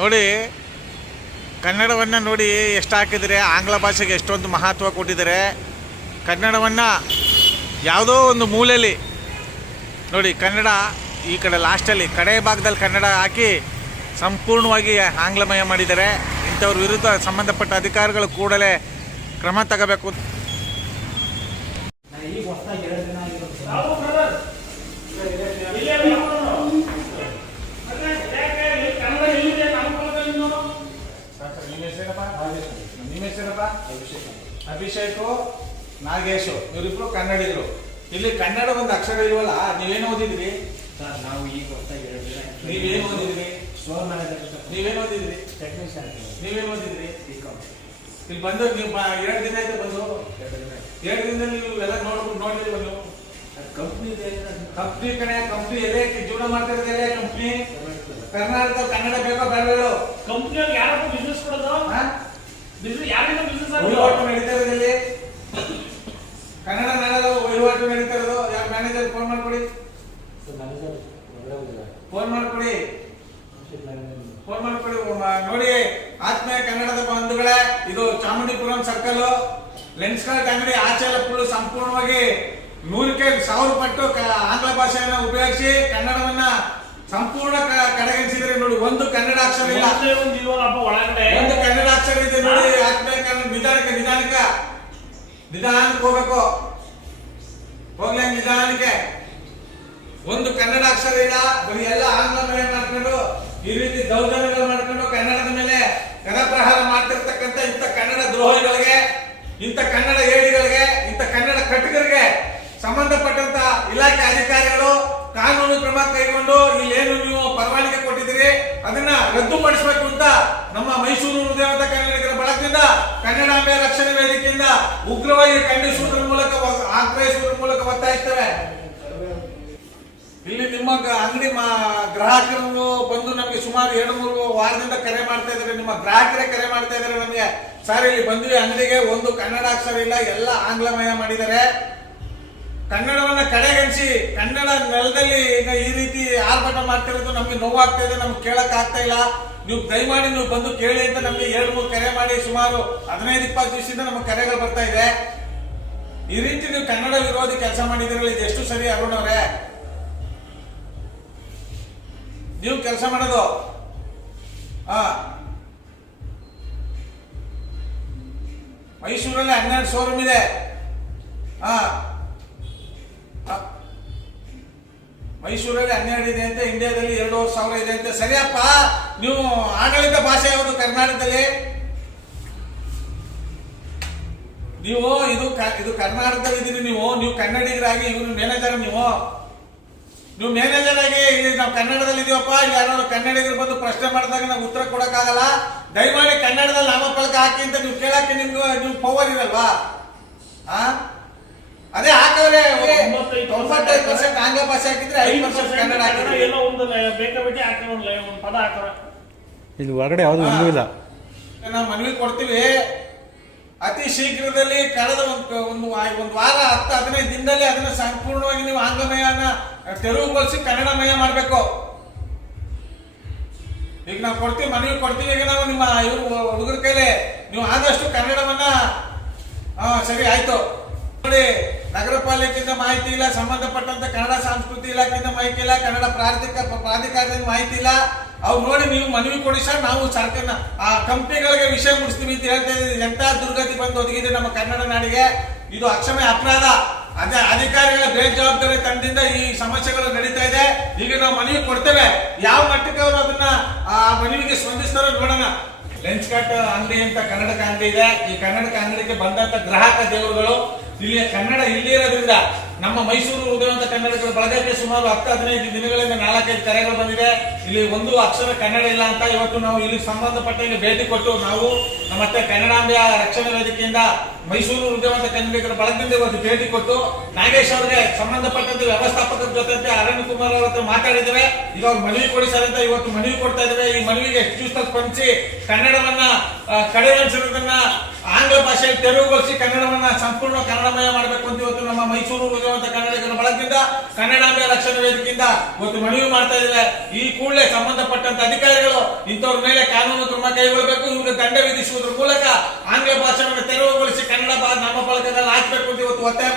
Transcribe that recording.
ನೋಡಿ, ಕನ್ನಡವನ್ನು ನೋಡಿ ಎಷ್ಟು ಹಾಕಿದರೆ, ಆಂಗ್ಲ ಭಾಷೆಗೆ ಎಷ್ಟೊಂದು ಮಹತ್ವ ಕೊಟ್ಟಿದ್ದಾರೆ. ಕನ್ನಡವನ್ನು ಯಾವುದೋ ಒಂದು ಮೂಲೆಯಲ್ಲಿ ನೋಡಿ, ಕನ್ನಡ ಈ ಕಡೆ ಲಾಸ್ಟಲ್ಲಿ ಕಡೆ ಭಾಗದಲ್ಲಿ ಕನ್ನಡ ಹಾಕಿ ಸಂಪೂರ್ಣವಾಗಿ ಆಂಗ್ಲಮಯ ಮಾಡಿದ್ದಾರೆ. ಇಂಥವ್ರ ವಿರುದ್ಧ ಸಂಬಂಧಪಟ್ಟ ಅಧಿಕಾರಿಗಳು ಕೂಡಲೇ ಕ್ರಮ ತಗೋಬೇಕು. ಅಭಿಷೇಕು, ನಾಗೇಶು ಇವರಿಬ್ರು ಕನ್ನಡಿಗರು. ಇಲ್ಲಿ ಕನ್ನಡ ಒಂದು ಅಕ್ಷರ ಇಲ್ವಲ್ಲ. ನೀವೇನು ಓದಿದ್ರಿ? ನಾವು ಈಗ ನೀವೇನು ಓದಿದ್ರಿ? ನೀವೇನು ಓದಿದ್ರಿ? ಟೆಕ್ನಿಷಿಯನ್. ನೀವೇನು ಓದಿದ್ರಿ? ಇಲ್ಲಿ ಬಂದು ನೀವು 2 ದಿನ ಆಯ್ತು ಬಂದು. 2 ದಿನದಲ್ಲಿ ನೀವು ಎಲ್ಲ ನೋಡಿದ್ರಿ ನೀವು. ಕಂಪ್ನಿ ಕಡೆ ಕಂಪ್ನಿ ಎಲ್ಲೇ ಜೀವನ ಮಾಡ್ತಾ ಇರೋದು, ಎಲ್ಲೇ ಕಂಪ್ನಿ. ಕರ್ನಾಟಕ ಕನ್ನಡ ಬೇಕೋ ಬೇಡವೇಳು? ಕಂಪ್ನಿಯಲ್ಲಿ ಯಾರಪ್ಪ ಬಿಸ್ನೆಸ್ ಕೊಡೋದು? ಯಾರಿಂದ ಬಿಸ್ನೆಸ್ ವಹಿವಾಟು ನಡೀತಾ ಇರೋದಲ್ಲಿ ಕನ್ನಡ ನಾಡಲ್ಲ ವಹಿವಾಟು ನಡೀತಾ ಇರೋದು. ಯಾರು ಮ್ಯಾನೇಜರ್ ಫೋನ್ ಮಾಡ್ಕೊಡಿ, ಫೋನ್ ಮಾಡ್ಕೊಡಿ, ಫೋನ್ ಮಾಡ್ಕೊಡಿ. ನೋಡಿ ಆತ್ಮೀಯ ಕನ್ನಡದ ಬಂಧುಗಳೇ, ಇದು ಚಾಮುಂಡಿಪುರಂ ಸರ್ಕಲ್ ಲೆನ್ಸ್ ಕಾರ್ಡ್ ಅಂಗಡಿ. ಆಚೆ ಎಲ್ಲ ಫುಲ್ ಸಂಪೂರ್ಣವಾಗಿ 100ಕ್ಕೆ 1000 ಪಟ್ಟು ಆಂಗ್ಲ ಭಾಷೆಯನ್ನ ಉಪಯೋಗಿಸಿ ಕನ್ನಡವನ್ನ ಸಂಪೂರ್ಣ ಕಡೆಗಣಿಸಿದ್ರೆ. ನೋಡಿ, ಒಂದು ಕನ್ನಡ ಅಕ್ಷರ ಇಲ್ಲ, ಒಂದು ಕನ್ನಡ ಅಕ್ಷರ ಇದೆ ನೋಡಿ. ಆತ್ಮೀಯ ಕನ್ನಡ ನಿಧಾನಕ್ಕೆ ಹೋಗ್ಬೇಕು, ಹೋಗ್ಲಿ ನಿಧಾನಕ್ಕೆ. ಒಂದು ಕನ್ನಡ ಅಕ್ಷರ ಇಲ್ಲ, ಬರೀ ಎಲ್ಲ ಆಂಗ್ಲಮಯ ಮಾಡ್ಕೊಂಡು ಈ ರೀತಿ ದೌರ್ಜನ್ಯಗಳು ಮಾಡ್ಕೊಂಡು ಕನ್ನಡದ ಮೇಲೆ ಕರಪ್ರಹಾರ ಮಾಡ್ತಿರ್ತಕ್ಕಂಥ ಇಂಥ ಕನ್ನಡ ದ್ರೋಹಿಗಳಿಗೆ, ಇಂಥ ಕನ್ನಡ ಏಡಿಗಳಿಗೆ, ಇಂಥ ಕನ್ನಡ ಕಟಕರಿಗೆ ಸಂಬಂಧಪಟ್ಟಂತ ಇಲಾಖೆ ಅಧಿಕಾರಿಗಳು ಕಾನೂನು ಕ್ರಮ ಕೈಗೊಂಡು ಇಲ್ಲೇನು ನೀವು ಪರವಾನಗಿ ಕೊಟ್ಟಿದ್ದೀರಿ ಅದನ್ನ ರದ್ದುಪಡಿಸಬೇಕು ಅಂತ ನಮ್ಮ ಮೈಸೂರು ಹೃದಯವಂತ ಕನ್ನಡಿಗರ ಬಳಗದಿಂದ ಕನ್ನಡಾಂಬೆ ರಕ್ಷಣೆ ವೇದಿಕೆಯಿಂದ ಉಗ್ರವಾಗಿ ಖಂಡಿಸುವುದರ ಮೂಲಕ, ಆಗ್ರಹಿಸುವುದರ ಮೂಲಕ ಒತ್ತಾಯಿಸ್ತೇವೆ. ಇಲ್ಲಿ ನಿಮ್ಮ ಅಂಗಡಿ ಗ್ರಾಹಕರು ಬಂದು ನಮಗೆ ಸುಮಾರು 2-3 ವಾರದಿಂದ ಕರೆ ಮಾಡ್ತಾ ಇದ್ದಾರೆ. ನಿಮ್ಮ ಗ್ರಾಹಕರೇ ಕರೆ ಮಾಡ್ತಾ ಇದ್ದಾರೆ ನಮಗೆ, ಸರ್ ಇಲ್ಲಿ ಬಂದ್ವಿ ಅಂಗಡಿಗೆ, ಒಂದು ಕನ್ನಡ ಅಕ್ಷರ ಇಲ್ಲ, ಎಲ್ಲ ಆಂಗ್ಲಮಯ ಮಾಡಿದ್ದಾರೆ. ಕನ್ನಡವನ್ನ ಕಡೆಗಣಿಸಿ ಕನ್ನಡ ನೆಲದಲ್ಲಿ ಈಗ ಈ ರೀತಿ ಆರ್ಭಟ ಮಾಡ್ತಿರೋದು ನಮ್ಗೆ ನೋವಾಗ್ತಾ ಇದೆ, ನಮ್ಗೆ ಕೇಳಕ್ ಆಗ್ತಾ ಇಲ್ಲ. ನೀವು ದಯಮಾಡಿ ನೀವು ಬಂದು ಕೇಳಿ ಅಂತ ನಮ್ಗೆ 2-3 ಕರೆ ಮಾಡಿ ಸುಮಾರು 15-20 ದಿವಸದಿಂದ ನಮಗೆ ಕರೆಗಳು ಬರ್ತಾ ಇದೆ. ಈ ರೀತಿ ನೀವು ಕನ್ನಡ ವಿರೋಧಿ ಕೆಲಸ ಮಾಡಿದಿರಲ್ಲ, ಇದು ಎಷ್ಟು ಸರಿ ಅರುಣ್ ಅವರೇ? ನೀವು ಕೆಲಸ ಮಾಡೋದು ಮೈಸೂರಲ್ಲಿ 12 ಶೋರೂಮ್ ಇದೆ. ಮೈಸೂರಲ್ಲಿ 12 ಇದೆ ಅಂತ, ಇಂಡಿಯಾದಲ್ಲಿ 2,500 ಇದೆ ಅಂತ. ಸರಿಯಪ್ಪ, ನೀವು ಆಡಳಿತ ಭಾಷೆ ಯಾವುದು ಕರ್ನಾಟಕದಲ್ಲಿ? ನೀವು ಇದು ಕರ್ನಾಟಕದಲ್ಲಿ ಇದೀರಿ. ನೀವು ಕನ್ನಡಿಗರಾಗಿ ಇವ್ರು ಮ್ಯಾನೇಜರ್. ನೀವು ಮ್ಯಾನೇಜರ್ ಆಗಿ ಇಲ್ಲಿ ನಾವು ಕನ್ನಡದಲ್ಲಿ ಇದೀವಪ್ಪ, ಇಲ್ಲಿ ಯಾರು ಕನ್ನಡಿಗರು ಬಂದು ಪ್ರಶ್ನೆ ಮಾಡಿದಾಗ ನಾವು ಉತ್ತರ ಕೊಡಕ್ಕಾಗಲ್ಲ. ದಯಮಾಡಿ ಕನ್ನಡದಲ್ಲಿ ನಾಮಫಲಕ ಹಾಕಿ ಅಂತ ನೀವು ಕೇಳಕ್ಕೆ ನೀವು ಪವರ್ ಇರಲ್ವಾ? ಅದೇ ಹಾಕವ್ರೆ 95% ಆಂಗ್ಲ ಭಾಷೆ ಹಾಕಿದ್ರೆ 5% ಕನ್ನಡ ಹಾಕಿದ್ರೆ ಇಲ್ಲಿ ಹೊರಗಡೆ ಯಾವ್ದು ಒಂದೂ ಇಲ್ಲ. ನಾವು ಮನವಿ ಕೊಡ್ತೀವಿ, ಅತಿ ಶೀಘ್ರದಲ್ಲಿ ಕಳೆದ ಒಂದು ವಾರ 10-15 ದಿನದಲ್ಲಿ ಅದನ್ನ ಸಂಪೂರ್ಣವಾಗಿ ನೀವು ಆಂಗ್ಲಮಯನ ತೆರವುಗೊಳಿಸಿ ಕನ್ನಡಮಯ ಮಾಡಬೇಕು. ಈಗ ನಾವು ಕೊಡ್ತೀವಿ, ಮನವಿ ಕೊಡ್ತೀವಿ. ಈಗ ನಾವು ನಿಮ್ಮ ಇವರು ಹುಡುಗರ ಕೈಲಿ ನೀವು ಆದಷ್ಟು ಕನ್ನಡವನ್ನ ಸರಿ ಆಯ್ತು ನೋಡಿ. ನಗರ ಪಾಲಿಕೆಯಿಂದ ಮಾಹಿತಿ ಇಲ್ಲ, ಸಂಬಂಧಪಟ್ಟಂತ ಕನ್ನಡ ಸಂಸ್ಕೃತಿ ಇಲಾಖೆಯಿಂದ ಮಾಹಿತಿ ಇಲ್ಲ, ಕನ್ನಡ ಪ್ರಾಧಿಕಾರದಿಂದ ಮಾಹಿತಿ ಇಲ್ಲ. ಅವ್ರು ನೋಡಿ ನೀವು ಮನವಿ ಕೊಡಿ ಸರ್, ನಾವು ಸರ್ಕಾರ ಆ ಕಂಪ್ನಿಗಳಿಗೆ ವಿಷಯ ಮುಡಿಸ್ತೀವಿ ಅಂತ ಹೇಳ್ತಾ ಇದ್ದೀವಿ. ಎಂತ ದುರ್ಗತಿ ಬಂದು ಒದಗಿದೆ ನಮ್ಮ ಕನ್ನಡ ನಾಡಿಗೆ. ಇದು ಅಕ್ಷಮ್ಯ ಅಪರಾಧ. ಅದೇ ಅಧಿಕಾರಿಗಳ ಬೇಜವಾಬ್ದಾರಿ ತಂಡದಿಂದ ಈ ಸಮಸ್ಯೆಗಳು ನಡೀತಾ ಇದೆ. ಈಗ ನಾವು ಮನವಿ ಕೊಡ್ತೇವೆ, ಯಾವ ಮಟ್ಟಕ್ಕೆ ಅವರು ಅದನ್ನ ಆ ಮನವಿಗೆ ಸ್ಪಂದಿಸ್ತಾರೋ ನೋಡೋಣ. ಲೆನ್ಸ್ ಕಾರ್ಟ್ ಅಂಗಡಿ ಅಂತ ಕನ್ನಡಕ ಅಂಗಡಿ ಇದೆ. ಈ ಕನ್ನಡಕ ಅಂಗಡಿಗೆ ಬಂದಂತ ಗ್ರಾಹಕ ದೇವರುಗಳು ಇಲ್ಲಿ ಕನ್ನಡ ಇಲ್ಲಿರೋದ್ರಿಂದ ನಮ್ಮ ಮೈಸೂರು ಹೃದಯವಂತ ಕನ್ನಡಿಗರ ಬಳಗಕ್ಕೆ ಸುಮಾರು 10-15 ದಿನಗಳಿಂದ 4-5 ಕರೆಗಳು ಬಂದಿದೆ. ಇಲ್ಲಿ ಒಂದು ಅಕ್ಷರ ಕನ್ನಡ ಇಲ್ಲ ಅಂತ ಇವತ್ತು ನಾವು ಇಲ್ಲಿ ಸಂಬಂಧಪಟ್ಟ ಭೇಟಿ ಕೊಟ್ಟು ನಾವು ಮತ್ತೆ ಕನ್ನಡಾಂಬೆಯ ರಕ್ಷಣಾ ವೇದಿಕೆಯಿಂದ ಮೈಸೂರು ಹೃದಯವಂತ ಕನ್ನಡಿಗರ ಬಳಗದಿಂದ ಇವತ್ತು ಭೇಟಿ ಕೊಟ್ಟು ನಾಗೇಶ್ ಅವರಿಗೆ ಸಂಬಂಧಪಟ್ಟಂತೆ ವ್ಯವಸ್ಥಾಪಕರ ಜೊತೆ ಅರವಿಂದ್ ಕುಮಾರ್ ಅವರ ಹತ್ರ ಮಾತಾಡಿದ್ದೇವೆ. ಈಗ ಅವ್ರು ಮನವಿ ಕೊಡಿಸಾರೆ ಅಂತ ಇವತ್ತು ಮನವಿ ಕೊಡ್ತಾ ಇದ್ದೇವೆ. ಈ ಮನವಿಗೆ ಎಷ್ಟು ದಿವಸ ಸ್ಪಂದಿಸಿ ಕನ್ನಡವನ್ನ ಕಡೆಗಣಿಸಿರೋದನ್ನ ಆಂಗ್ಲ ಭಾಷೆಯಲ್ಲಿ ತೆರವುಗೊಳಿಸಿ ಕನ್ನಡವನ್ನ ಸಂಪೂರ್ಣ ಕನ್ನಡಮಯ ಮಾಡಬೇಕು ಅಂತ ಇವತ್ತು ನಮ್ಮ ಮೈಸೂರು ಹೃದಯವಂತ ಕನ್ನಡಿಗರ ಬಳಗದಿಂದ ಕನ್ನಡಾಂಬೆಯ ರಕ್ಷಣಾ ವೇದಿಕೆಯಿಂದ ಇವತ್ತು ಮನವಿ ಮಾಡ್ತಾ ಇದ್ದೇವೆ. ಈ ಕೂಡಲೇ ಸಂಬಂಧಪಟ್ಟಂತ ಅಧಿಕಾರಿಗಳು ಇಂಥವ್ರ ಮೇಲೆ ಕಾನೂನು ಕ್ರಮ ಕೈಗೊಳ್ಳಬೇಕು. ಇವ್ರಿಗೆ ದಂಡ ವಿಧಿಸುವುದರ ಮೂಲಕ ಆಂಗ್ಲ ಭಾಷೆಯನ್ನು ತೆರವುಗೊಳಿಸಿ ಕನ್ನಡ ನಮ್ಮ ಬಳಗದಲ್ಲಿ ಹಾಕಬೇಕು ಅಂತ ಇವತ್ತು ಒತ್ತಾಯ